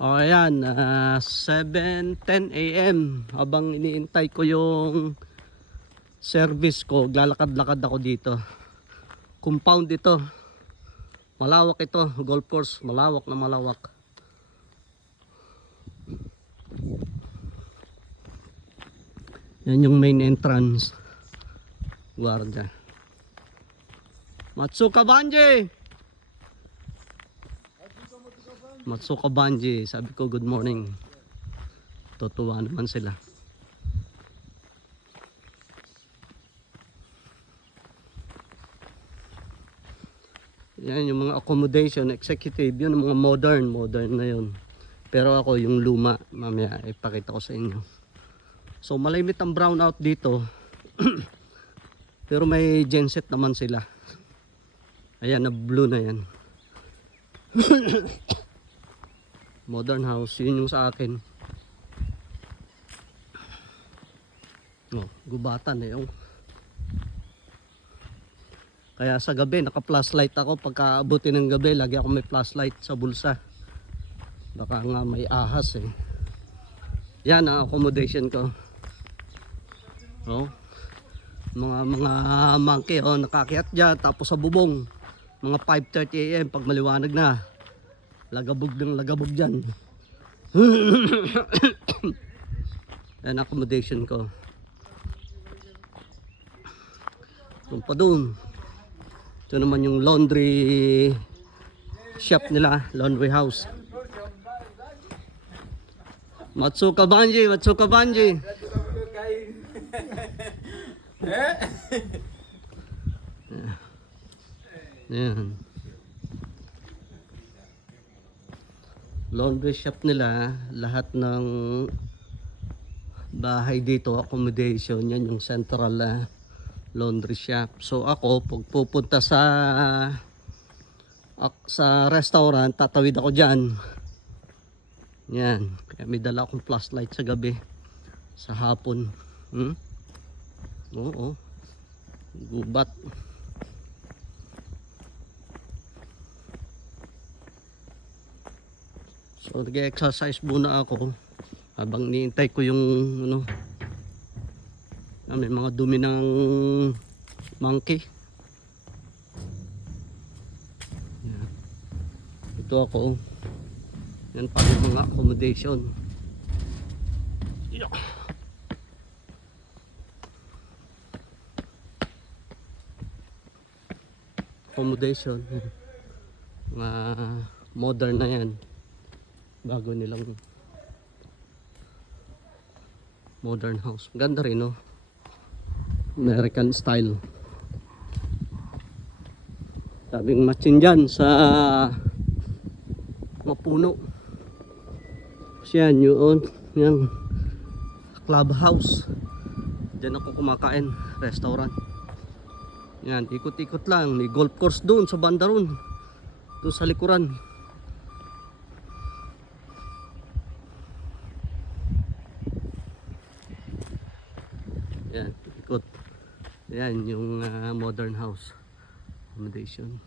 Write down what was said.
O ayan, 7:10 AM. Habang iniintay ko yung service ko, lalakad-lakad ako dito. Compound ito. Malawak ito, golf course, malawak na malawak. Yan yung main entrance. Guardia. Matsuka Banji! Matsuka Banji, sabi ko good morning. Tutuwa naman sila. Yan yung mga accommodation, executive, yun yung mga modern na yun. Pero ako yung luma, mamaya ipakita ko sa inyo. So malimit ang brownout dito. Pero may genset naman sila. Ayan, na blue na yan. Modern house, yun yung sa akin. Oh, gubatan na yung. Kaya sa gabi, naka-flashlight ako. Pagka abutin ng gabi, lagi ako may flashlight sa bulsa. Baka nga may ahas eh. Yan ang accommodation ko. Oh. Mga monkey oh, nakakyat dyan. Tapos sa bubong, mga 5:30 AM pag maliwanag na. Lagabog ng lagabog dyan. Yan ang accommodation ko. Doon pa doon. Ito naman yung laundry shop nila, laundry house. Matsuka Banji, Matsuka Banji. Yan. Laundry shop nila, lahat ng bahay dito, accommodation, yan yung central laundry shop. So ako pag pupunta sa restaurant, tatawid ako diyan. Yan, kaya may dala akong flashlight sa gabi, sa hapon. Oo. Gubat. So nag-exercise muna ako habang niintay ko yung may mga dumi ng monkey. Yan. Ito ako. Yan pa yung mga accommodation. Accommodation. Mga modern na yan. Bago nilang modern house. Ganda rin no. American style. Sabing matchin dyan sa mga puno. Kasi yan yun. Yan. Clubhouse. Diyan ako kumakain. Restaurant. Yan. Ikot-ikot lang. May golf course doon sa banda ron. Doon sa likuran. Yan. Ikot. Yan yung modern house accommodation.